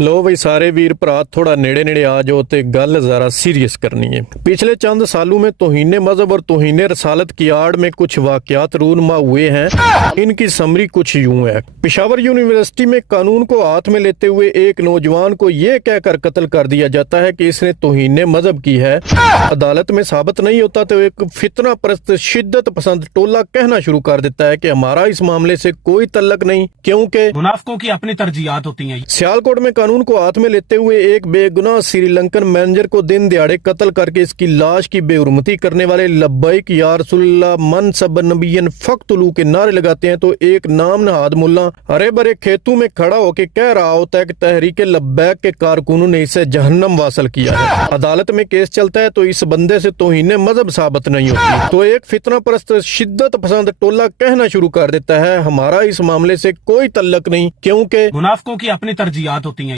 ਲੋ ਬਈ ਸਾਰੇ ਵੀਰ ਭਰਾ ਥੋੜਾ ਨੇੜੇ ਨੇੜੇ आ जाओ ਤੇ ਗੱਲ ज़रा सीरियस करनी है। पिछले चंद सालों में तौहीन मजहब और तौहीन रसालत की आड़ में कुछ वाकयात रूनमा हुए हैं। इनकी समरी कुछ यूं है। पेशावर यूनिवर्सिटी में कानून को हाथ में लेते हुए एक नौजवान को ये कहकर कत्ल कर दिया जाता है कि इसने तौहीन मजहब की है। अदालत में साबित नहीं होता तो एक फितना परस्त शिद्दत पसंद टोला कहना शुरू कर देता है कि हमारा इस मामले से कोई तल्लक नहीं, क्योंकि मुनाफिकों की अपनी तरजीहात होती हैं। सियालकोट में कानून को हाथ में लेते हुए एक बेगुनाह श्रीलंकन मैनेजर को दिन दिहाड़े कत्ल करके इसकी लाश की बेहुरमती करने वाले लब्बैक या रसूलुल्लाह मन सब नबियन फक्तुलू के नारे लगाते हैं तो एक नाम नहाद मुल्ला हरे भरे खेतों में खड़ा होकर कह रहा होता है कि तहरीक लब्बैक के कारकुनों ने इसे जहन्नम वासल किया है। अदालत में केस चलता है तो इस बंदे से तौहीन मजहब साबित नहीं होती तो एक फितना परस्त शिद्दत पसंद टोला कहना शुरू कर देता है हमारा इस मामले से कोई तल्लक नहीं, क्योंकि मुनाफिकों की अपनी तरजीहात होती हैं।